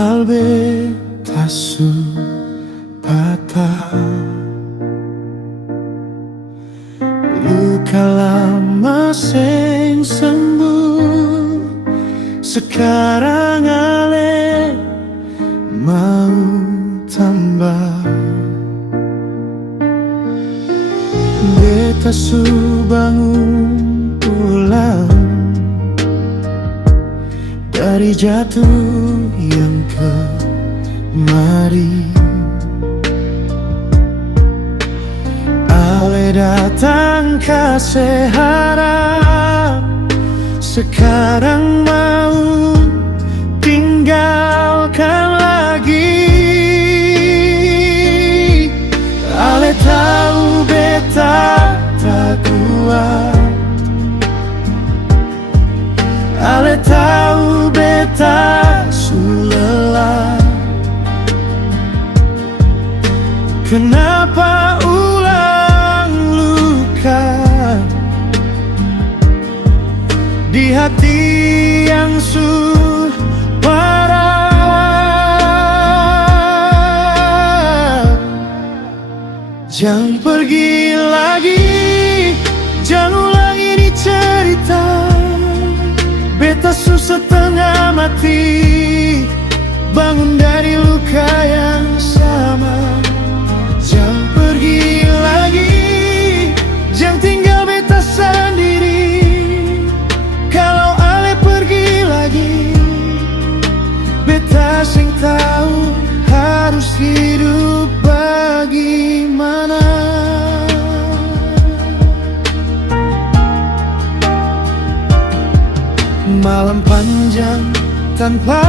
hal beta su patah, luka lama sing sembuh, sekarang ale mau tambah. Beta su bangun pulang dari jatuh yang kemari. Ale datang kasih harap, sekarang mau tinggalkan lagi. Ale tahu beta tak kuat, ale tahu beta su lelah. Kenapa ulang luka di hati yang su parah? Jangan pergi lagi, jangan ulangi ini cerita. Beta su setengah mati, bangun dari luka yang sama. Jangan pergi lagi, jangan tinggal beta sendiri. Kalau ale pergi lagi, beta sing tahu harus hidup bagaimana. Malam panjang tanpa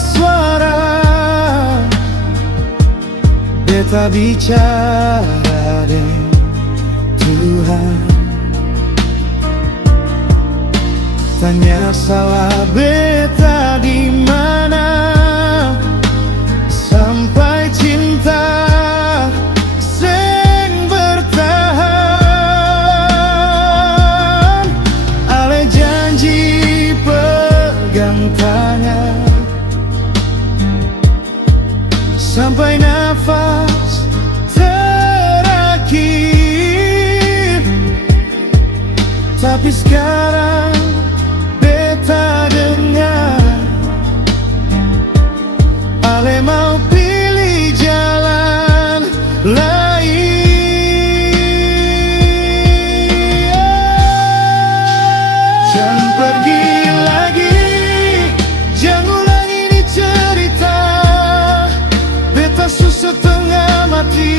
suara, beta bicara dengan Tuhan. Tanya salah beta di mana, sampai cinta sing bertahan. Ale janji pegang tangan sampai nafas terakhir. Tapi sekarang beta dengar, ale mau pilih jalan lain. Jangan pergi lagi, jangan ulangi ini cerita. Beta su setengah mati,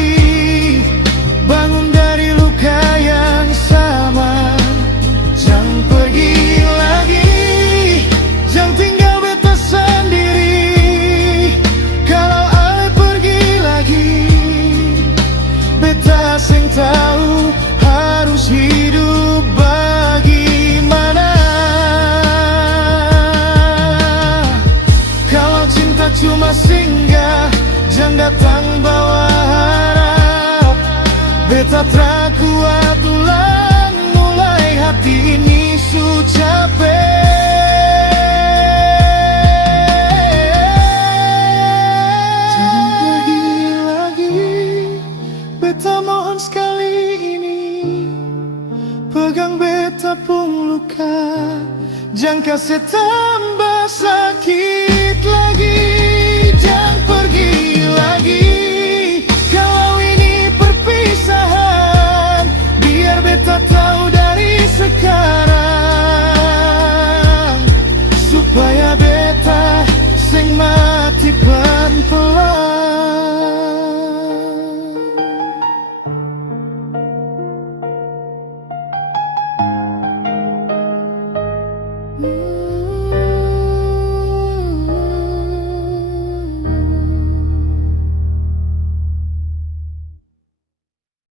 bangun dari luka yang sama. Jangan pergi lagi, jangan tinggal beta sendiri. Kalau ale pergi lagi, beta sing tahu harus hidup bagaimana. Kalau cinta cuma singgah, jangan datang bawa harap. Beta tak kuat ulang mulai, hati ini su capek. Jangan pergi lagi, beta mohon sekali ini. Pegang beta pun luka, jangan kasih tambah sakit lagi. Jangan pergi lagi, kalau ini perpisahan, biar beta tahu dari sekarang, supaya beta sing mati